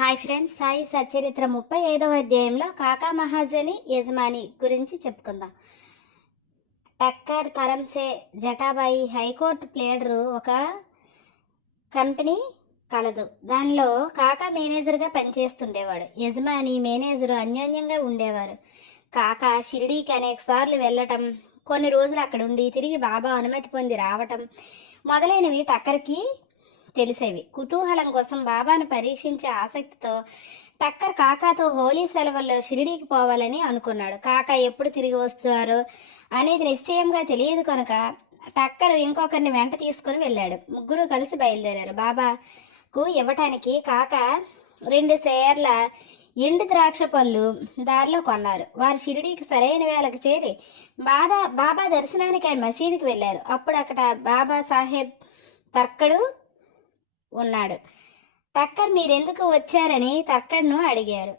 Hi friends, Sai Satcharitra 35వ అధ్యాయంలో కాకా మహాజని యజమాని గురించి చెప్పుకుందాం. టక్కర్ తరంసే జటాబాయి హైకోర్టు ప్లేడరు ఒక కంపెనీ కలదు. దానిలో కాకా మేనేజర్గా పనిచేస్తుండేవాడు. యజమాని మేనేజరు అన్యోన్యంగా ఉండేవారు. కాకా షిరిడీకి అనేక సార్లు వెళ్ళటం, కొన్ని రోజులు అక్కడ ఉండి తిరిగి బాబా అనుమతి పొంది రావటం మొదలైనవి టక్కర్కి తెలిసేవి. కుతూహలం కోసం బాబాను పరీక్షించే ఆసక్తితో టక్కర్ కాకాతో హోలీ సెలవుల్లో షిరిడీకి పోవాలని అనుకున్నాడు. కాకా ఎప్పుడు తిరిగి వస్తారో అనేది నిశ్చయంగా తెలియదు కనుక టక్కర్ ఇంకొకరిని వెంట తీసుకుని వెళ్ళాడు. ముగ్గురు కలిసి బయలుదేరారు. బాబాకు ఇవ్వటానికి కాకా 2 సేర్ల ఎండు ద్రాక్ష పళ్ళు దారిలో కొన్నారు. వారు షిరిడీకి సరైన వేళకు చేరి బాబా దర్శనానికి మసీదుకి వెళ్ళారు. అప్పుడు అక్కడ బాబా సాహెబ్ తర్కడు ఉన్నాడు. తక్కర్ మీరెందుకు వచ్చారని తక్కడ్ను అడిగాడు.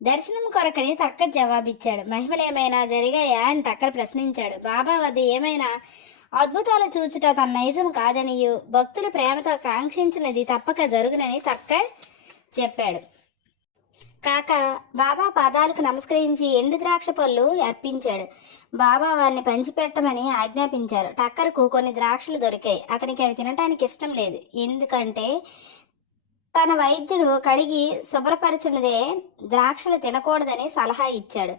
దర్శనం కొరకని తక్కర్ జవాబిచ్చాడు. మహిమలేమైనా జరిగాయా అని తక్కర్ ప్రశ్నించాడు. బాబా వద్ద ఏమైనా అద్భుతాలు చూచుట తన నైజం కాదనియు భక్తులు ప్రేమతో కాంక్షించినది తప్పక జరుగునని తక్కర్ చెప్పాడు. కాక బాబా పాదాలకు నమస్కరించి ఎండు ద్రాక్ష పళ్ళు అర్పించాడు. బాబా వారిని పంచిపెట్టమని ఆజ్ఞాపించారు. టక్కర్కు కొన్ని ద్రాక్షలు దొరికాయి. అతనికి అవి తినటానికి ఇష్టం లేదు. ఎందుకంటే తన వైద్యుడు కడిగి శుభ్రపరిచినదే ద్రాక్షలు తినకూడదని సలహా ఇచ్చాడు.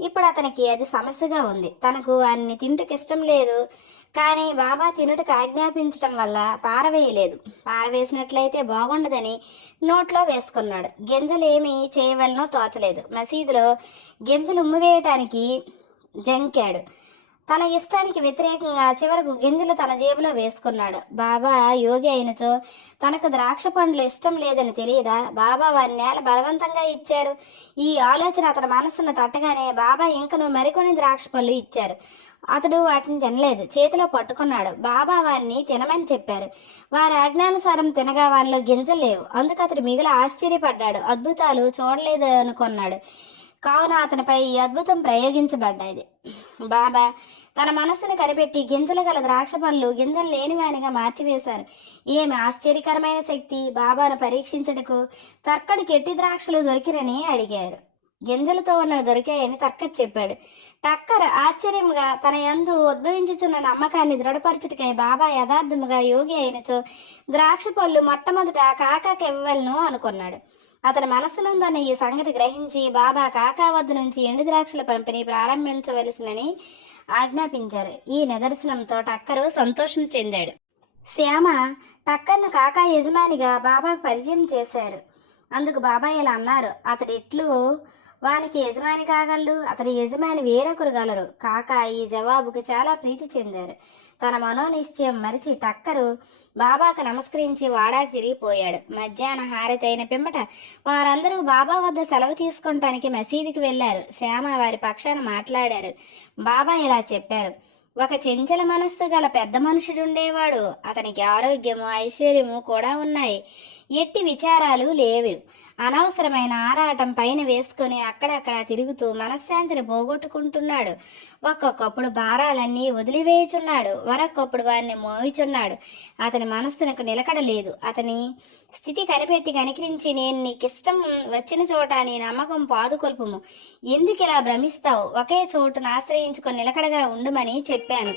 ఇప్పుడు అతనికి అది సమస్యగా ఉంది. తనకు అన్ని తింటుకు ఇష్టం లేదు, కానీ బాబా తినుటకు ఆజ్ఞాపించటం వల్ల పారవేయలేదు. పారవేసినట్లయితే బాగుండదని నోట్లో వేసుకున్నాడు. గింజలేమి చేయవలనో తోచలేదు. మసీదులో గింజలు ఉమ్మివేయటానికి జంకాడు. తన ఇష్టానికి వ్యతిరేకంగా చివరకు గింజలు తన జేబులో వేసుకున్నాడు. బాబా యోగి అయినచో తనకు ద్రాక్ష పండ్లు ఇష్టం లేదని తెలియదా? బాబా వారి నేల బలవంతంగా ఇచ్చారు. ఈ ఆలోచన అతని మనస్సును తట్టగానే బాబా ఇంకను మరికొన్ని ద్రాక్ష పళ్ళు ఇచ్చారు. అతడు వాటిని తినలేదు, చేతిలో పట్టుకున్నాడు. బాబా వారిని తినమని చెప్పారు. వారి ఆజ్ఞానుసారం తినగా వారిలో గింజలు లేవు. అందుకు అతడు మిగిలి ఆశ్చర్యపడ్డాడు. అద్భుతాలు చూడలేదు అనుకున్నాడు. కావున అతనిపై ఈ అద్భుతం ప్రయోగించబడ్డాయి. బాబా తన మనస్సును కనిపెట్టి గింజలు గల ద్రాక్ష పళ్ళు గింజలు లేనివానిగా మార్చివేశారు. ఏమి ఆశ్చర్యకరమైన శక్తి! బాబాను పరీక్షించటకు తర్కడికి ఎట్టి ద్రాక్షలు దొరికినని అడిగారు. గింజలతో ఉన్నవి దొరికాయని తర్కడ్ చెప్పాడు. టక్కర్ ఆశ్చర్యంగా తన యందు ఉద్భవించుచున్న నమ్మకాన్ని దృఢపరచుటకై బాబా యథార్థముగా యోగి అయినచో ద్రాక్ష పళ్ళు మొట్టమొదట కాకాకి ఇవ్వలను అనుకున్నాడు. అతని మనస్సునందున్న ఈ సంగతి గ్రహించి బాబా కాకా వద్ద నుంచి ఎండు ద్రాక్షల పంపిణీ ప్రారంభించవలసినని ఆజ్ఞాపించారు. ఈ నిదర్శనంతో టక్కరు సంతోషం చెందాడు. శ్యామ టక్కర్ను కాకా యజమానిగా బాబాకు పరిచయం చేశారు. అందుకు బాబా ఇలా అన్నారు: అతడి ఇట్లు వానికి యజమాని కాగలడు, అతడి యజమాని వేరొకరు గలరు. కాకా ఈ జవాబుకు చాలా ప్రీతి చెందారు. తన మనోనిశ్చయం మరిచి టక్కరు బాబాకు నమస్కరించి వాడాకు తిరిగిపోయాడు. మధ్యాహ్న హారతి అయిన పిమ్మట వారందరూ బాబా వద్ద సెలవు తీసుకుంటానికి మసీదుకి వెళ్ళారు. శ్యామ వారి పక్షాన మాట్లాడారు. బాబా ఇలా చెప్పారు: ఒక చెంచల మనస్సు గల పెద్ద మనుషుడుండేవాడు. అతనికి ఆరోగ్యము ఐశ్వర్యము కూడా ఉన్నాయి. ఎట్టి విచారాలు లేవు. అనవసరమైన ఆరాటం పైన వేసుకొని అక్కడక్కడ తిరుగుతూ మనశ్శాంతిని పోగొట్టుకుంటున్నాడు. ఒక్కొక్కప్పుడు భారాలన్నీ వదిలివేయుచున్నాడు, మరొక్కప్పుడు వారిని మోయుచున్నాడు. అతని మనస్సునకు నిలకడ లేదు. అతని స్థితి కనిపెట్టి కనికరించి, నేను నీకిష్టం వచ్చిన చోట నీ నమ్మకం పాదుకొల్పుము. ఎందుకు ఇలా భ్రమిస్తావు? ఒకే చోటును ఆశ్రయించుకొని నిలకడగా ఉండమని చెప్పాను.